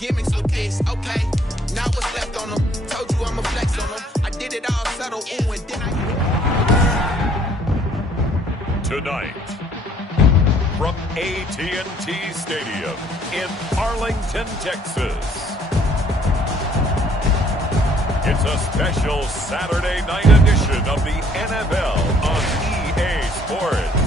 gimmicks with this, okay. Now what's left on them? Told you I'ma flex on them. I did it all subtle, ooh, and then I... Tonight, from AT&T Stadium in Arlington, Texas. It's a special Saturday night edition of the NFL on EA Sports.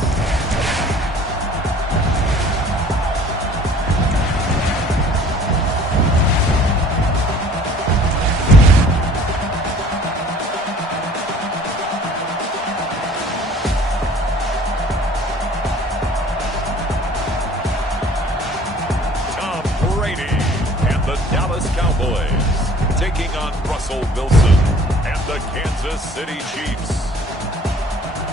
Dallas Cowboys taking on Russell Wilson and the Kansas City Chiefs.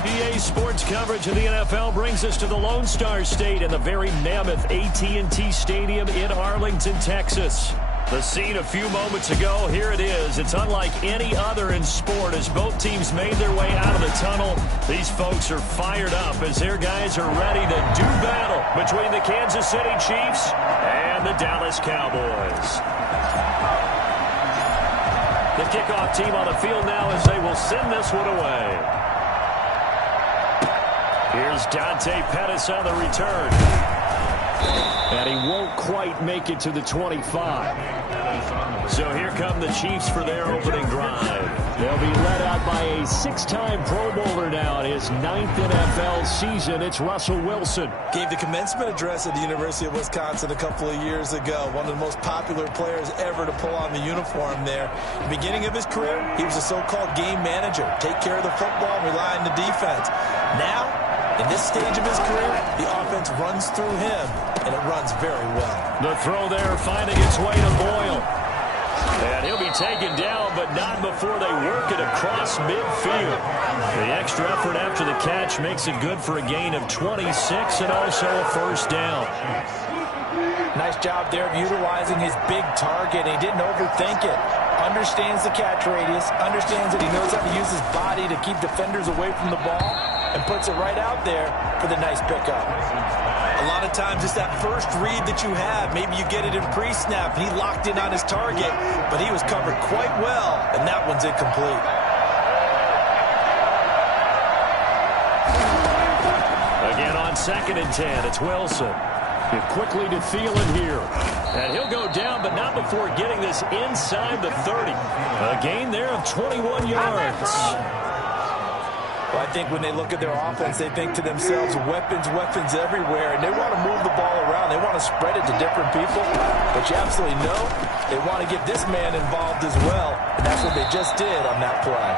EA Sports coverage of the NFL brings us to the Lone Star State and the very mammoth AT&T Stadium in Arlington, Texas. The scene a few moments ago, here it is. It's unlike any other in sport as both teams made their way out of the tunnel. These folks are fired up as their guys are ready to do battle between the Kansas City Chiefs and the Dallas Cowboys. The kickoff team on the field now as they will send this one away. Here's Dante Pettis on the return. And he won't quite make it to the 25. So here come the Chiefs for their opening drive. They'll be led out by a six-time Pro Bowler now in his 9th NFL season. It's Russell Wilson. Gave the commencement address at the University of Wisconsin a couple of years ago. One of the most popular players ever to pull on the uniform there. The beginning of his career, he was a so-called game manager. Take care of the football and rely on the defense. Now, in this stage of his career, the offense runs through him, and it runs very well. The throw there finding its way to Boyle. And he'll be taken down, but not before they work it across midfield. The extra effort after the catch makes it good for a gain of 26 and also a first down. Nice job there of utilizing his big target. He didn't overthink it. Understands the catch radius, understands that he knows how to use his body to keep defenders away from the ball, and puts it right out there for the nice pickup. A lot of times it's that first read that you have. Maybe you get it in pre-snap, and he locked in on his target, but he was covered quite well, and that one's incomplete. Again on 2nd and 10, it's Wilson. Quickly to Thielen here. And he'll go down, but not before getting this inside the 30. A gain there of 21 yards. Well, I think when they look at their offense, they think to themselves, weapons, weapons everywhere, and they want to move the ball around. They want to spread it to different people, but you absolutely know they want to get this man involved as well, and that's what they just did on that play.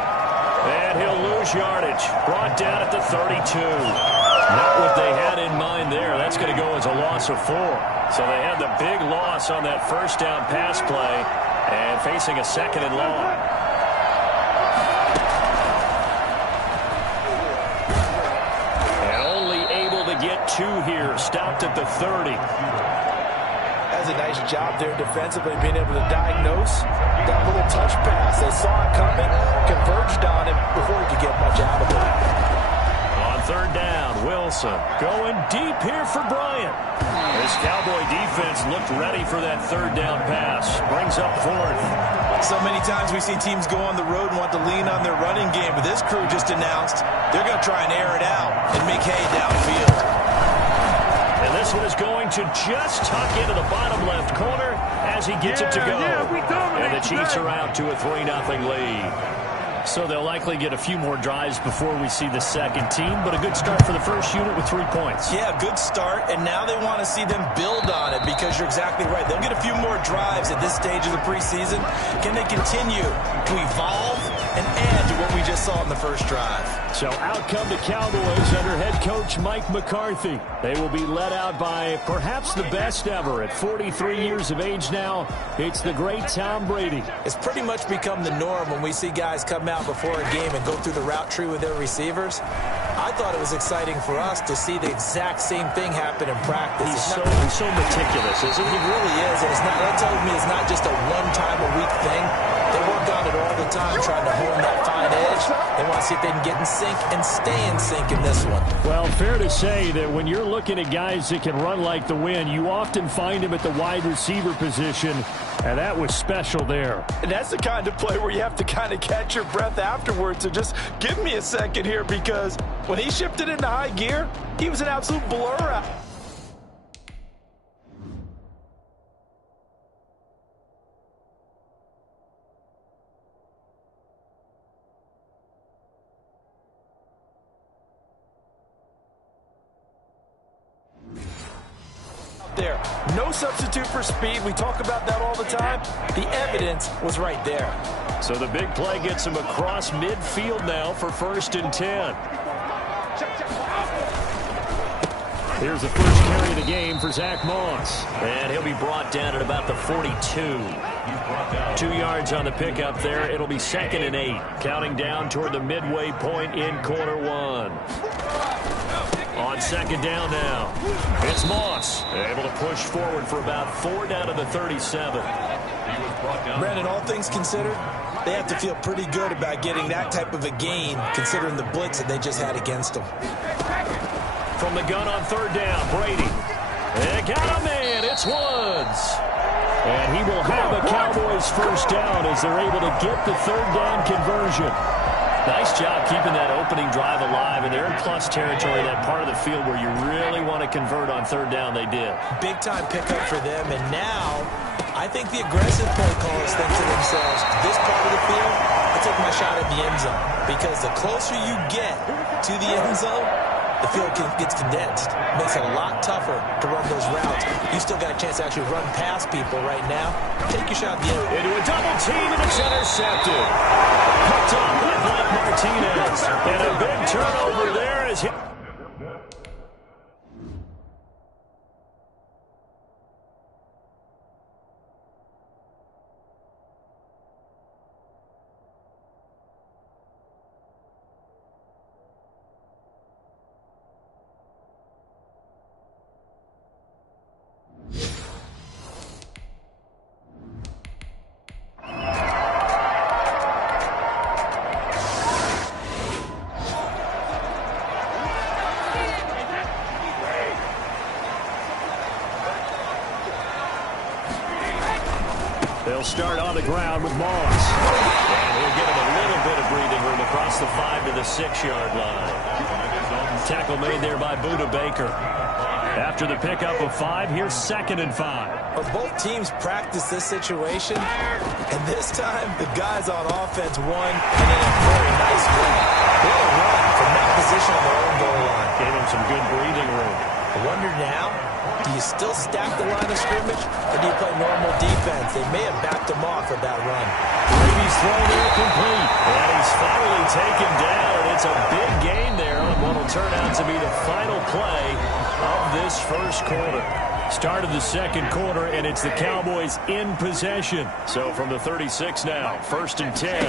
And he'll lose yardage. Brought down at the 32. Not what they had in mind there. That's going to go as a loss of 4. So they had the big loss on that first down pass play and facing a 2nd and long. Get 2 here, stopped at the 30. That's a nice job there defensively, being able to diagnose that little touch pass. They saw it coming, converged on him before he could get much out of it. On 3rd down, Wilson going deep here for Bryant. This Cowboy defense looked ready for that 3rd down pass. Brings up 4th. So many times we see teams go on the road and want to lean on their running game, but this crew just announced they're going to try and air it out and make hay downfield. And this one is going to just tuck into the bottom left corner as he gets it to go. And the Chiefs are out to a 3-0 lead. So they'll likely get a few more drives before we see the second team, but a good start for the first unit with 3 points. Yeah, good start, and now they want to see them build on it because you're exactly right. They'll get a few more drives at this stage of the preseason. Can they continue to evolve and add to what we just saw in the first drive? So out come the Cowboys under head coach Mike McCarthy. They will be led out by perhaps the best ever at 43 years of age now. It's the great Tom Brady. It's pretty much become the norm when we see guys come out before a game and go through the route tree with their receivers. I thought it was exciting for us to see the exact same thing happen in practice. He's so meticulous, isn't he? He really is, and that tells me it's not just a one-time-a-week thing. They work on it all the time, trying to hone that fine edge. They want to see if they can get in sync and stay in sync in this one. Well, fair to say that when you're looking at guys that can run like the wind, you often find him at the wide receiver position, and that was special there. And that's the kind of play where you have to kind of catch your breath afterwards. So just give me a second here, because when he shifted into high gear, he was an absolute blur out. There. No substitute for speed. We talk about that all the time. The evidence was right there. So the big play gets him across midfield now for 1st and 10. Here's the first carry of the game for Zach Moss. And he'll be brought down at about the 42. 2 yards on the pickup there. It'll be 2nd and 8. Counting down toward the midway point in quarter 1. On 2nd down now. It's Moss. Able to push forward for about 4 down to the 37. Brandon, all things considered, they have to feel pretty good about getting that type of a gain, considering the blitz that they just had against them. From the gun on 3rd down, Brady. And got a man. It's Woods. And he will have a Cowboys 1st down as they're able to get the 3rd down conversion. Nice job keeping that opening drive alive, and they're in plus territory, that part of the field where you really want to convert on 3rd down. They did. Big-time pickup for them, and now I think the aggressive play callers think to themselves, this part of the field, I take my shot at the end zone, because the closer you get to the end zone, the field gets condensed. Makes it a lot tougher to run those routes. You still got a chance to actually run past people right now. Take your shot at the end. Into a double team, and it's intercepted. Picked up by Blake Martinez. And a big turnover there is hit. They'll start on the ground with Moss. And he'll give him a little bit of breathing room across the 5 to the 6-yard line. Tackle made there by Buda Baker. After the pickup of 5, here's 2nd and 5. Well, both teams practiced this situation, and this time the guys on offense won, and in a very nice way. What a run from that position on their own goal line. Gave him some good breathing room. I wonder now, do you still stack the line of scrimmage, or do you play normal defense? They may have backed him off with that run. Brady's throw there complete. And he's finally taken down, and it's a big gain there on what will turn out to be the final play of this first quarter. Start of the second quarter, and it's the Cowboys in possession. So from the 36 now, 1st and 10.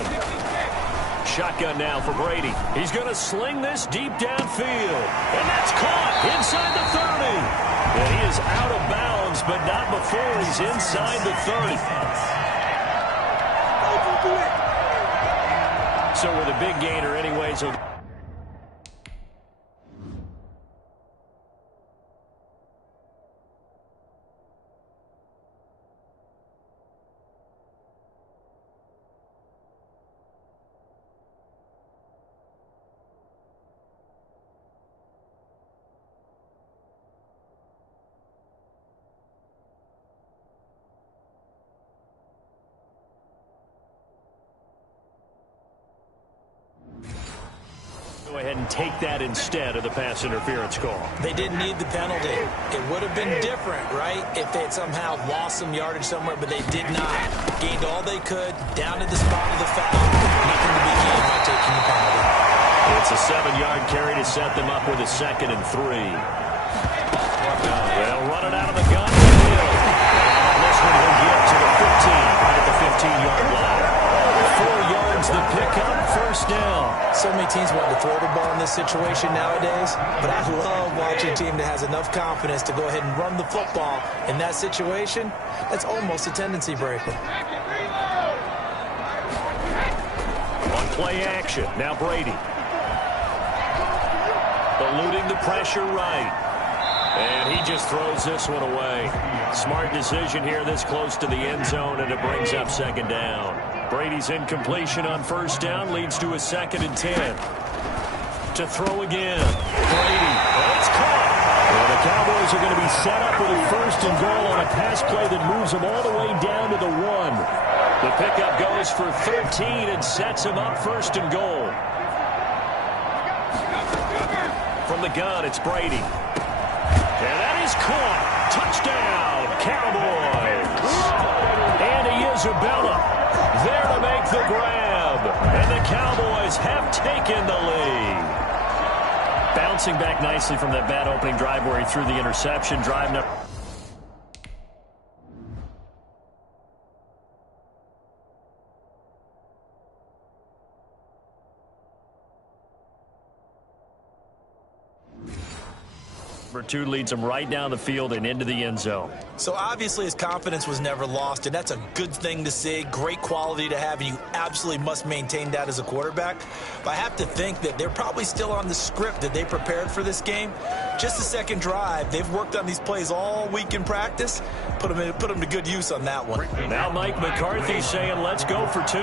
Shotgun now for Brady. He's going to sling this deep downfield. And that's caught inside the 30. And he is out of bounds, but not before he's inside the 30. So with a big gainer anyways, he'll... go ahead and take that instead of the pass interference call. They didn't need the penalty. It would have been different, right, if they had somehow lost some yardage somewhere, but they did not. Gained all they could, down to the spot of the foul. Nothing to be gained by taking the penalty. It's a 7-yard carry to set them up with a 2nd and 3. They'll run it out of the gun. And this one will get to the 15, right at the 15-yard line. 4 yards the pickup, 1st down. So many teams wanted to throw the ball in this situation nowadays, but I love watching a team that has enough confidence to go ahead and run the football. In that situation, that's almost a tendency breaker. On play action, now Brady. Eluding the pressure right. And he just throws this one away. Smart decision here this close to the end zone, and it brings up second down. Brady's incompletion on first down leads to a 2nd and 10. To throw again. Brady. It's caught. Well, the Cowboys are going to be set up with a 1st and goal on a pass play that moves them all the way down to the 1. The pickup goes for 13 and sets him up 1st and goal. From the gun, it's Brady. And that is caught. Touchdown, Cowboys. And Isabella there to make the grab. And the Cowboys have taken the lead. Bouncing back nicely from that bad opening drive where he threw the interception. Drive number. Number 2 leads him right down the field and into the end zone. So obviously his confidence was never lost, and that's a good thing to see. Great quality to have, and you absolutely must maintain that as a quarterback. But I have to think that they're probably still on the script that they prepared for this game. Just the second drive. They've worked on these plays all week in practice. Put them to good use on that one. Now Mike McCarthy saying, let's go for 2.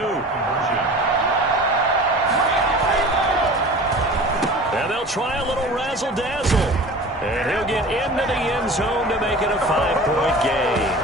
And they'll try a little razzle-dazzle. And he'll get into the end zone to make it a 5-point game.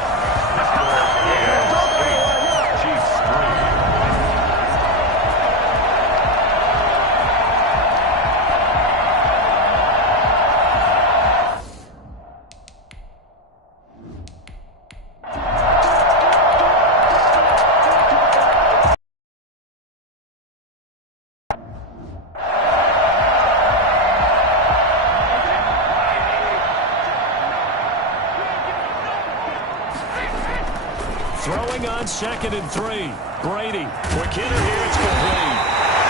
Throwing on 2nd and 3. Brady. Quick hitter here. It's complete.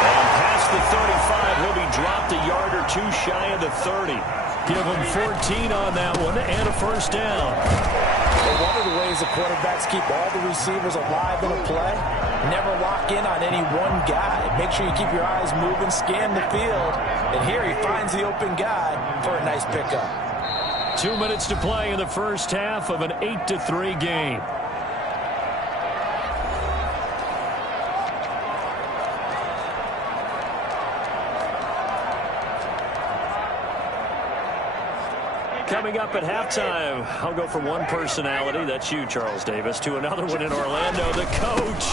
And past the 35, he'll be dropped a yard or 2 shy of the 30. Give him 14 on that one and a 1st down. Well, one of the ways the quarterbacks keep all the receivers alive in a play, never lock in on any one guy. Make sure you keep your eyes moving, scan the field. And here he finds the open guy for a nice pickup. 2 minutes to play in the first half of an 8-3 game. Coming up at halftime, I'll go from one personality, that's you, Charles Davis, to another one in Orlando, the coach.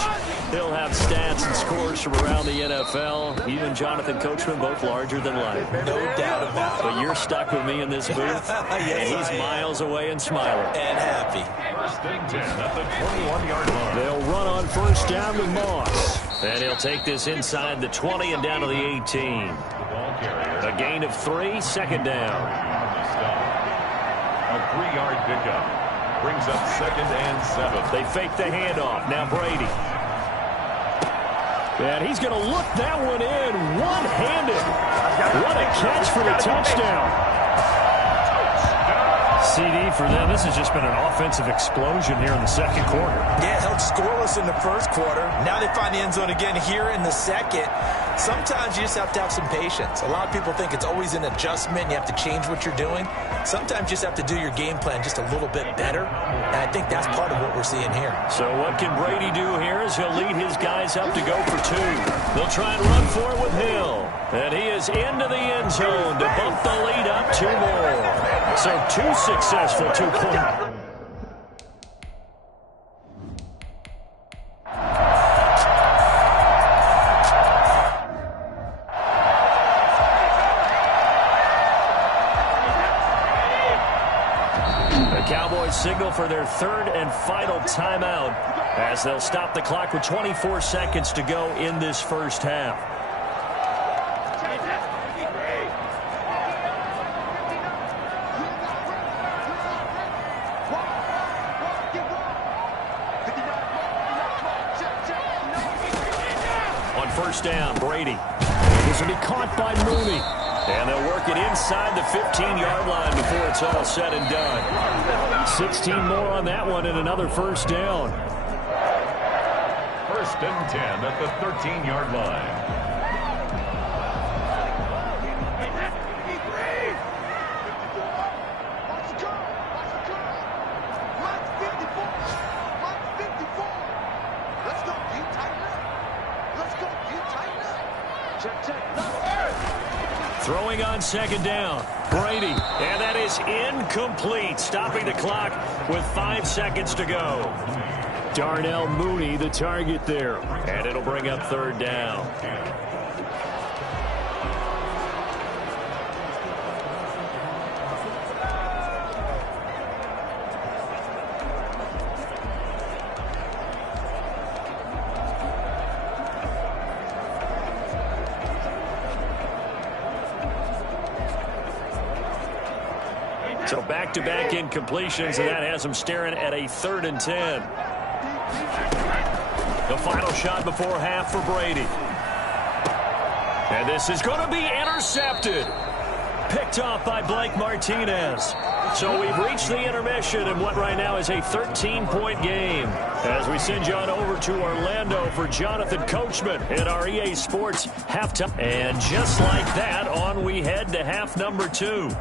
He'll have stats and scores from around the NFL. You and Jonathan Coachman, both larger than life. No doubt about it. But you're stuck with me in this booth, yes, and he's miles away and smiling. And happy. 1st and 10 at the 21-yard line. They'll run on 1st down with Moss. And he'll take this inside the 20 and down to the 18. A gain of 3, 2nd down. A 3-yard pickup. Brings up 2nd and 7. They fake the handoff. Now Brady. And he's going to look that one in one-handed. What a catch for the touchdown. CD for them. This has just been an offensive explosion here in the 2nd quarter. Yeah, held scoreless in the 1st quarter. Now they find the end zone again here in the 2nd. Sometimes you just have to have some patience. A lot of people think it's always an adjustment. You have to change what you're doing. Sometimes you just have to do your game plan just a little bit better. And I think that's part of what we're seeing here. So what can Brady do here is he'll lead his guys up to go for 2. They'll try and run for it with Hill. And he is into the end zone to bump the lead up 2 more. So 2 successful 2-point. Cowboys signal for their 3rd and final timeout as they'll stop the clock with 24 seconds to go in this first half. On 1st down, Brady. This will be caught by Mooney. And they'll work it inside the 15-yard line before it's all said and done. 16 more on that one and another first down. First and 10 at the 13-yard line. Throwing on second down. Brady. And that is incomplete. Stopping the clock with 5 seconds to go. Darnell Mooney, the target there. And it'll bring up third down. So back-to-back incompletions, and that has him staring at a 3rd and 10. The final shot before half for Brady. And this is going to be intercepted. Picked off by Blake Martinez. So we've reached the intermission in what right now is a 13-point game. As we send you on over to Orlando for Jonathan Coachman in our EA Sports halftime. And just like that, on we head to half number 2.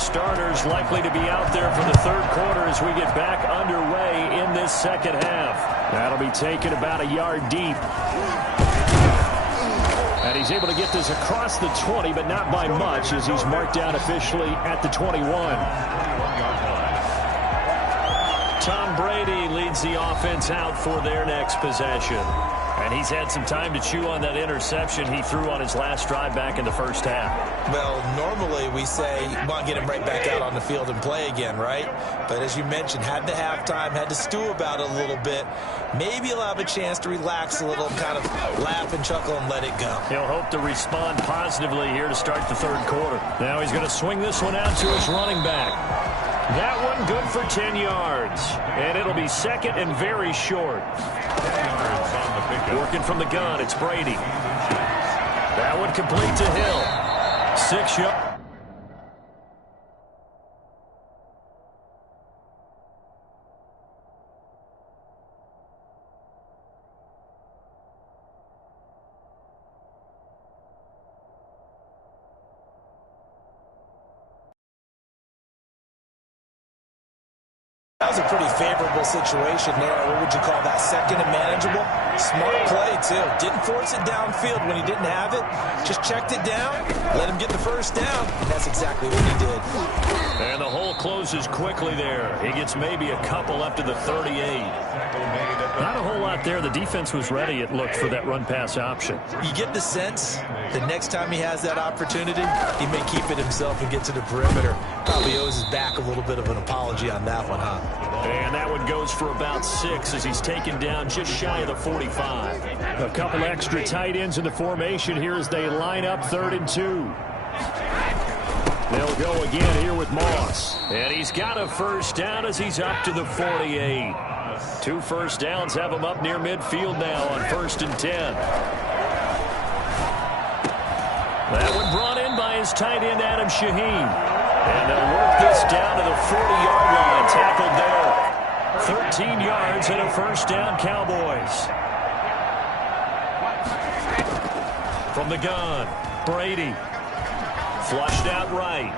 Starters likely to be out there for the third quarter as we get back underway in this second half. That'll be taken about a yard deep. And he's able to get this across the 20, but not by much as he's marked down officially at the 21. Tom Brady leads the offense out for their next possession. And he's had some time to chew on that interception he threw on his last drive back in the first half. Well, normally we say, want to get him right back out on the field and play again, right? But as you mentioned, had the halftime, had to stew about it a little bit. Maybe he'll have a chance to relax a little, kind of laugh and chuckle and let it go. He'll hope to respond positively here to start the third quarter. Now he's going to swing this one out to his running back. That one good for 10 yards. And it'll be second and very short. Working from the gun, it's Brady. That one complete to Hill. 6 yards. That was a pretty favorable situation there. What would you call that? Second and manageable? Smart play, too. Didn't force it downfield when he didn't have it. Just checked it down, let him get the first down, and that's exactly what he did. And the hole closes quickly there. He gets maybe a couple up to the 38. Not a whole lot there. The defense was ready, it looked, for that run-pass option. You get the sense the next time he has that opportunity, he may keep it himself and get to the perimeter. Probably owes his back a little bit of an apology on that one, huh? And that one goes for about 6 as he's taken down just shy of the 45. A couple extra tight ends in the formation here as they line up 3rd and 2. They'll go again here with Moss. And he's got a first down as he's up to the 48. 2 first downs have him up near midfield now on 1st and 10. That one brought in by his tight end, Adam Shaheen. And they'll work this down to the 40-yard line. Tackled there. 13 yards and a first down, Cowboys. From the gun, Brady. Flushed out right.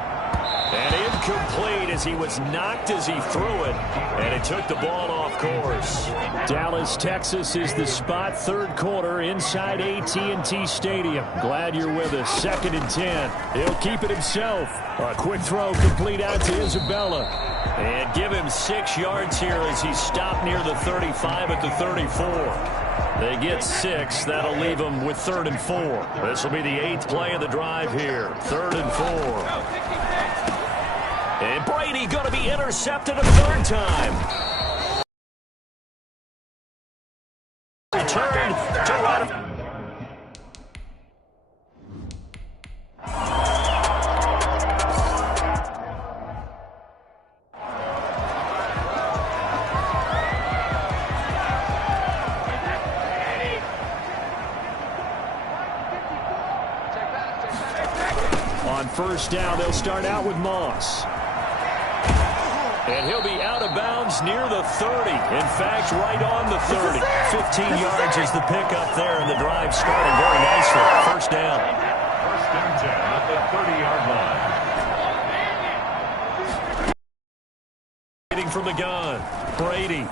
And incomplete as he was knocked as he threw it. And it took the ball off course. Dallas, Texas is the spot. 3rd quarter inside AT&T Stadium. Glad you're with us. 2nd and 10. He'll keep it himself. A quick throw complete out to Isabella. And give him 6 yards here as he stopped near the 35 at the 34. They get 6. That'll leave them with 3rd and 4. This will be the 8th play of the drive here. 3rd and 4. And Brady going to be intercepted a 3rd time. Return to right. On first down, they'll start out with Moss. And he'll be out of bounds near the 30. In fact, right on the 30. 15 yards is the pickup there, and the drive starting very nicely. First down. First and 10 at the 30-yard line. Waiting from the gun, Brady.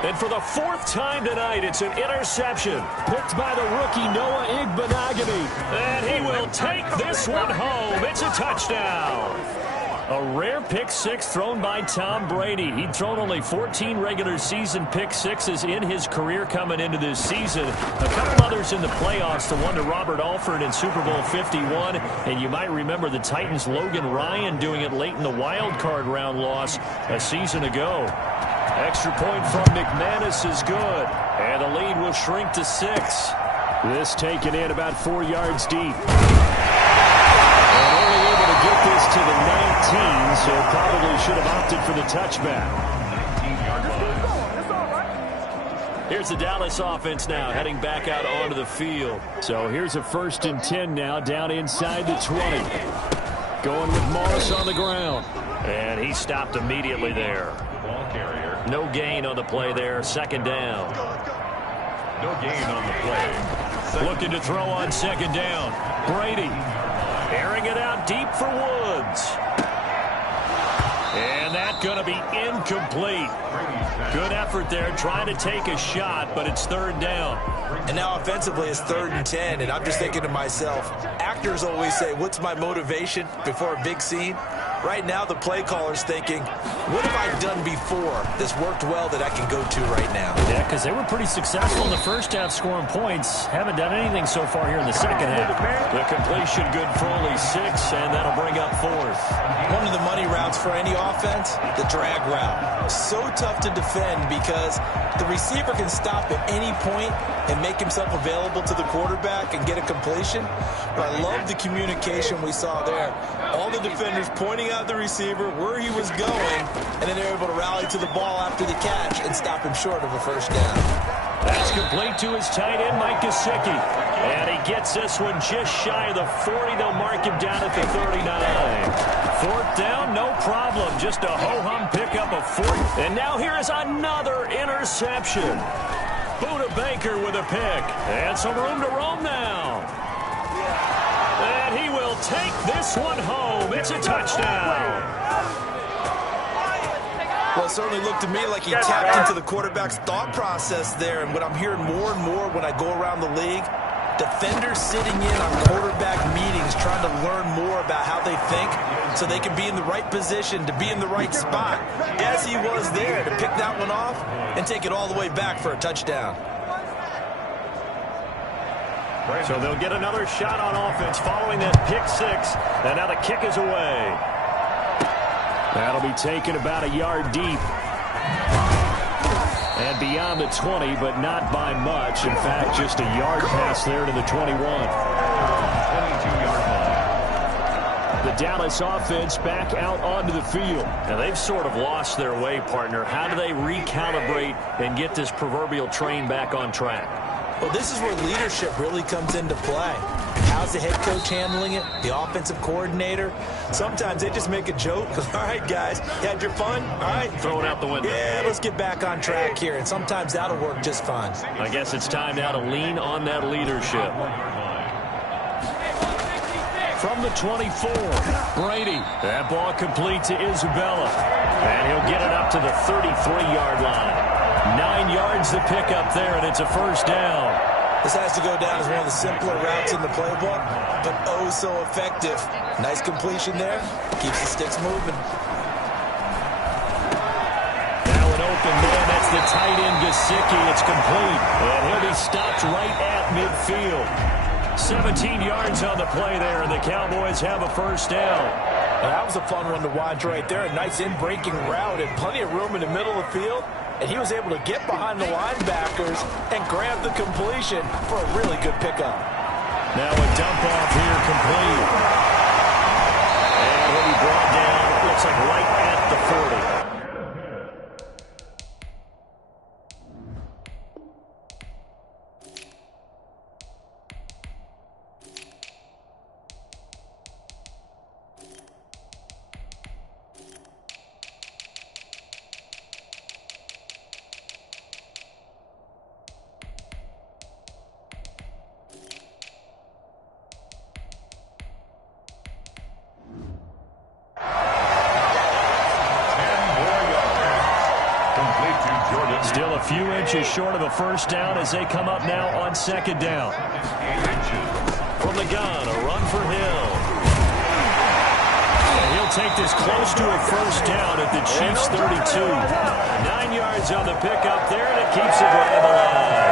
And for the fourth time tonight, it's an interception. Picked by the rookie Noah Igbenogany. And he will take this one home. It's a touchdown. A rare pick six thrown by Tom Brady. He'd thrown only 14 regular season pick sixes in his career coming into this season. A couple others in the playoffs, the one to Robert Alford in Super Bowl 51. And you might remember the Titans' Logan Ryan doing it late in the wild card round loss a season ago. Extra point from McManus is good. And the lead will shrink to 6. This taken in about 4 yards deep. And only able to get this to the 19, so probably should have opted for the touchback. Here's the Dallas offense now heading back out onto the field. So here's a 1st and 10 now down inside the 20. Going with Morris on the ground. And he stopped immediately there. Ball carrier. No gain on the play there. 2nd down. No gain on the play. Looking to throw on 2nd down. Brady airing it out deep for Woods. And that's going to be incomplete. Good effort there trying to take a shot, but it's 3rd down. And now offensively it's 3rd and 10, and I'm just thinking to myself, actors always say, what's my motivation before a big scene? Right now the play caller's thinking, what have I done before that's worked well that I can go to right now? Yeah, because they were pretty successful in the first half scoring points. Haven't done anything so far here in the second half. The completion good for only 6, and that'll bring up 4th. One of the money routes for any offense, the drag route. So tough to defend because the receiver can stop at any point and make himself available to the quarterback and get a completion. But I love the communication we saw there. All the defenders pointing out the receiver where he was going, and then they're able to rally to the ball after the catch and stop him short of a 1st down. That's complete to his tight end, Mike Gesicki. And he gets this one just shy of the 40. They'll mark him down at the 39. 4th down, no problem. Just a ho-hum pickup of 4. And now here is another interception. Buda Baker with a pick. And some room to roam now. And he will take this one home. It's a touchdown. Well, it certainly looked to me like he tapped into the quarterback's thought process there. And what I'm hearing more and more when I go around the league, defenders sitting in on quarterback meetings trying to learn more about how they think so they can be in the right position to be in the right spot. As he was there to pick that one off and take it all the way back for a touchdown. So they'll get another shot on offense following that pick 6. And now the kick is away. That'll be taken about a yard deep. And beyond the 20, but not by much. In fact, just a yard pass there to the 21. 22-yard line. The Dallas offense back out onto the field. Now, they've sort of lost their way, partner. How do they recalibrate and get this proverbial train back on track? Well, this is where leadership really comes into play. How's the head coach handling it? The offensive coordinator? Sometimes they just make a joke. All right, guys, you had your fun? All right. Throw it out the window. Yeah, let's get back on track here. And sometimes that'll work just fine. I guess it's time now to lean on that leadership. From the 24, Brady. That ball complete to Isabella. And he'll get it up to the 33-yard line. 9 yards to pick up there, and it's a 1st down. This has to go down as one of the simpler routes in the playbook, but oh so effective. Nice completion there. Keeps the sticks moving. Now an open man. That's the tight end, Gesicki. It's complete. And he'll be stopped right at midfield. 17 yards on the play there, and the Cowboys have a 1st down. Well, that was a fun one to watch right there. A nice in-breaking route and plenty of room in the middle of the field. And he was able to get behind the linebackers and grab the completion for a really good pickup. Now a dump off here complete. And he'll be brought down, it looks like right at the 40. keeps you short of a first down as they come up now on second down. From the gun, a run for Hill. And he'll take this close to a first down at the Chiefs' 32. 9 yards on the pickup there, and it keeps the drive alive.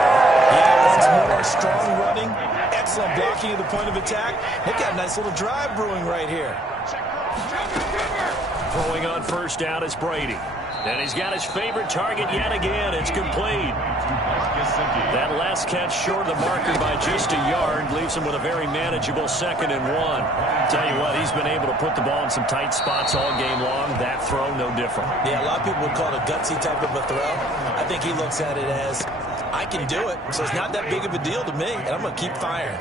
Yeah, once more, strong running, excellent blocking at the point of attack. They've got a nice little drive brewing right here. Throwing on first down is Brady. And he's got his favorite target yet again. It's complete. That last catch short of the marker by just a yard leaves him with a very manageable 2nd and 1. Tell you what, he's been able to put the ball in some tight spots all game long. That throw, no different. Yeah, a lot of people would call it a gutsy type of a throw. I think he looks at it as, I can do it, so it's not that big of a deal to me, and I'm going to keep firing.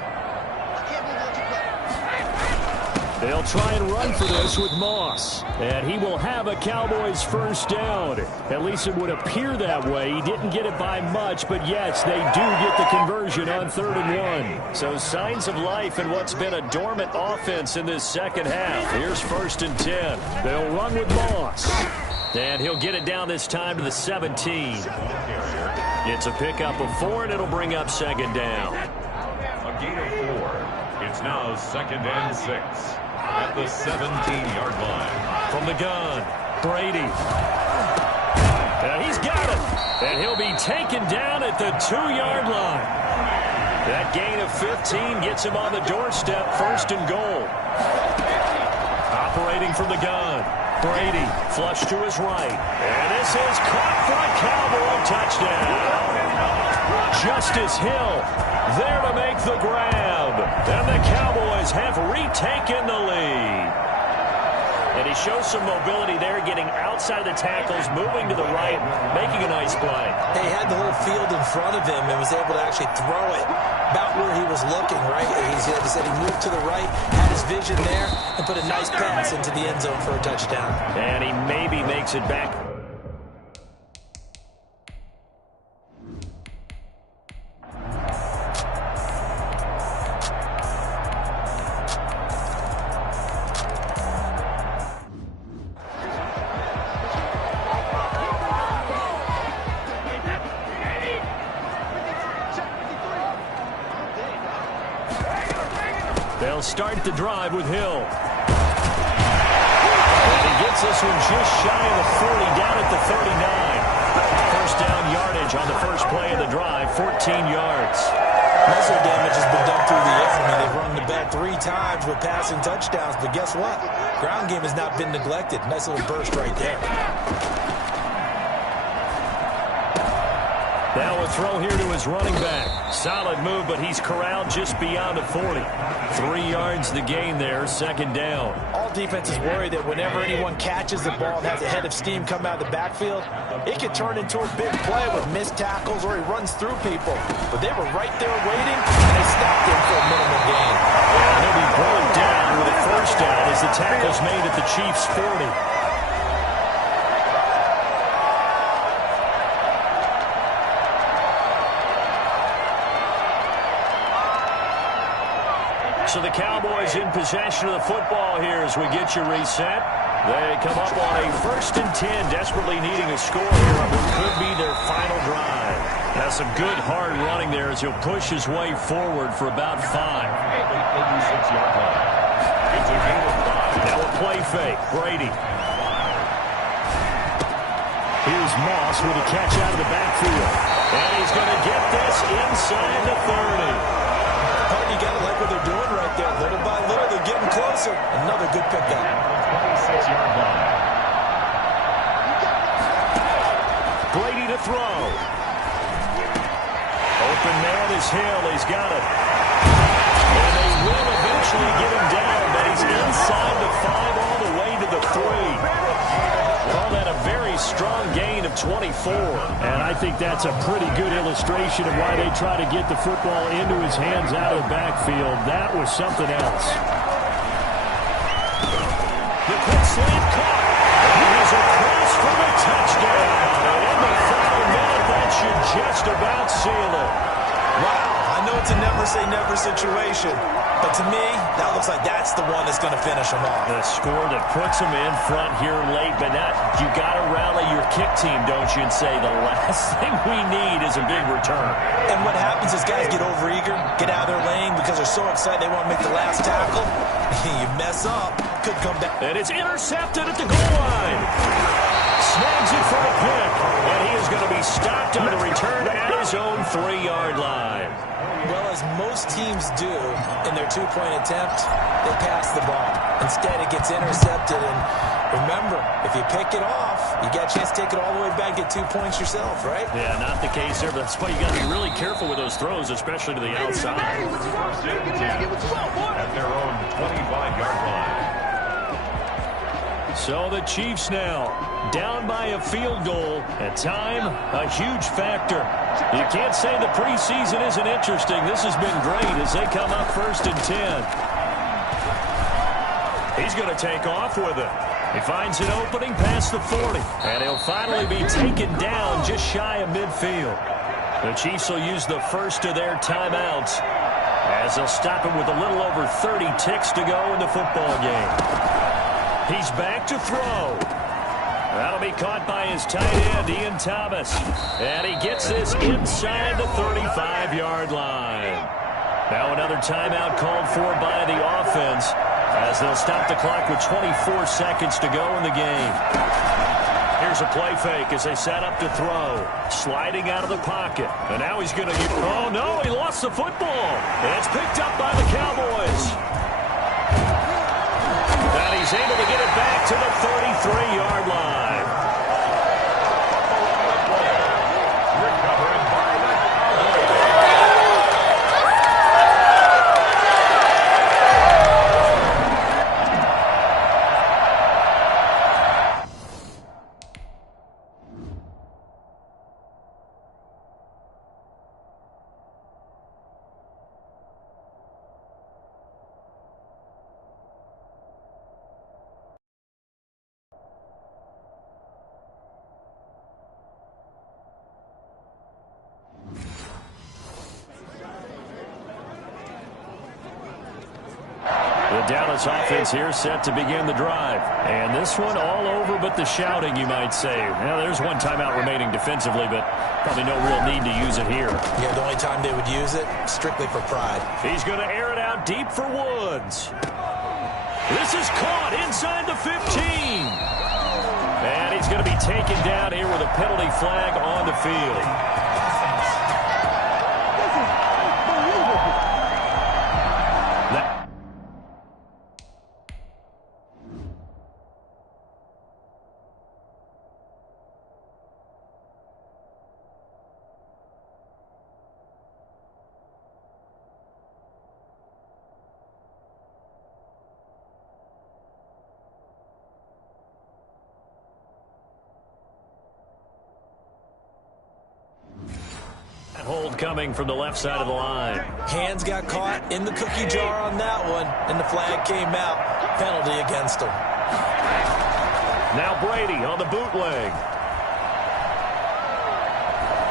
They'll try and run for this with Moss. And he will have a Cowboys first down. At least it would appear that way. He didn't get it by much, but yes, they do get the conversion on 3rd and 1. So signs of life in what's been a dormant offense in this second half. Here's 1st and 10. They'll run with Moss. And he'll get it down this time to the 17. It's a pickup of 4, and it'll bring up 2nd down. A gain of 4. It's now 2nd and 6. At the 17-yard line. From the gun, Brady. And he's got it. And he'll be taken down at the 2-yard line. That gain of 15 gets him on the doorstep, 1st and goal. Operating from the gun, Brady, flush to his right. And this is caught for a Cowboy touchdown. Justice Hill there to make the grab. And the Cowboys have retaken the lead. And he shows some mobility there, getting outside of the tackles, moving to the right, making a nice play. He had the whole field in front of him and was able to actually throw it about where he was looking, right? He said he moved to the right, had his vision there, and put a nice pass into the end zone for a touchdown. And he maybe makes it back. They'll start the drive with Hill. And he gets this one just shy of the 40, down at the 39. First down yardage on the first play of the drive, 14 yards. Muscle damage has been done through the air. I mean, they've run the ball 3 times with passing touchdowns, but guess what? Ground game has not been neglected. Nice little burst right there. Now a throw here to his running back. Solid move, but he's corralled just beyond the 40. 3 yards the gain there, 2nd down. All defenses worry that whenever anyone catches the ball and has a head of steam come out of the backfield, it could turn into a big play with missed tackles or he runs through people. But they were right there waiting, and they stopped him for a minimal gain. And he'll be brought down with a first down as the tackle's made at the Chiefs' 40. So the Cowboys in possession of the football here as we get you reset. They come up on a 1st and 10, desperately needing a score here on what could be their final drive. Now some good hard running there as he'll push his way forward for about 5. Now a play fake, Brady. Here's Moss with a catch out of the backfield. And he's going to get this inside the 30. You got to like what they're doing right there. Little by little, they're getting closer. Another good pickup. 26-yard line. Brady to throw. Open man is Hill. He's got it. And they will eventually get him down, but he's inside the 5 all the way to the 3. Call that a very strong gain of 24. And I think that's a pretty good illustration of why they try to get the football into his hands out of the backfield. That was something else. The quick slant caught. He's across for the touchdown. And in the final minute, that should just about seal it. Wow, I know know it's a never-say-never situation, but to me, that looks like that's the one that's going to finish them off. The score that puts them in front here late, but you got to rally your kick team, don't you, and say the last thing we need is a big return. And what happens is guys get overeager, get out of their lane because they're so excited they want to make the last tackle. You mess up, could come back. And it's intercepted at the goal line. Snags it for a pick, and he is going to be stopped on the return at his own 3-yard line. Well, as most teams do in their two-point attempt, they pass the ball. Instead, it gets intercepted. And remember, if you pick it off, you got a chance to take it all the way back, get 2 points yourself, right? Yeah, not the case there, but that's why you got to be really careful with those throws, especially to the outside. At their own 25-yard line. So the Chiefs now down by a field goal. At time, a huge factor. You can't say the preseason isn't interesting. This has been great as they come up 1st and 10. He's going to take off with it. He finds an opening past the 40, and he'll finally be taken down just shy of midfield. The Chiefs will use the first of their timeouts as they'll stop him with a little over 30 ticks to go in the football game. He's back to throw. That'll be caught by his tight end, Ian Thomas. And he gets this inside the 35-yard line. Now another timeout called for by the offense as they'll stop the clock with 24 seconds to go in the game. Here's a play fake as they set up to throw. Sliding out of the pocket. And now he's going to get... Oh, no, he lost the football. And it's picked up by the Cowboys. And he's able to get it back to the 33-yard line. Recovered by the The Dallas offense here set to begin the drive. And this one all over but the shouting, you might say. Now, there's one timeout remaining defensively, but probably no real need to use it here. Yeah, the only time they would use it, strictly for pride. He's going to air it out deep for Woods. This is caught inside the 15. And he's going to be taken down here with a penalty flag on the field. Hold coming from the left side of the line. Hands got caught in the cookie jar on that one, and the flag came out. Penalty against him. Now Brady on the bootleg.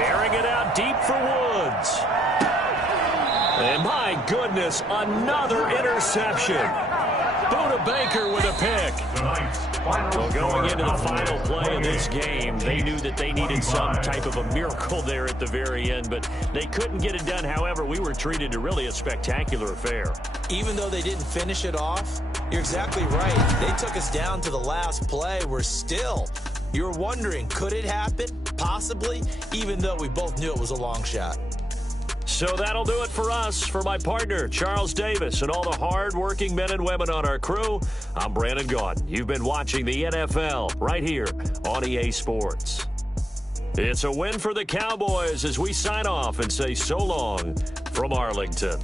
Airing it out deep for Woods. And my goodness, another interception. Buda Baker with a pick. Well, going into the final play of this game, they knew that they needed some type of a miracle there at the very end, but they couldn't get it done. However, we were treated to really a spectacular affair. Even though they didn't finish it off, you're exactly right. They took us down to the last play. We're still, you're wondering, could it happen? Possibly, even though we both knew it was a long shot. So that'll do it for us. For my partner, Charles Davis, and all the hard-working men and women on our crew, I'm Brandon Gaudin. You've been watching the NFL right here on EA Sports. It's a win for the Cowboys as we sign off and say so long from Arlington.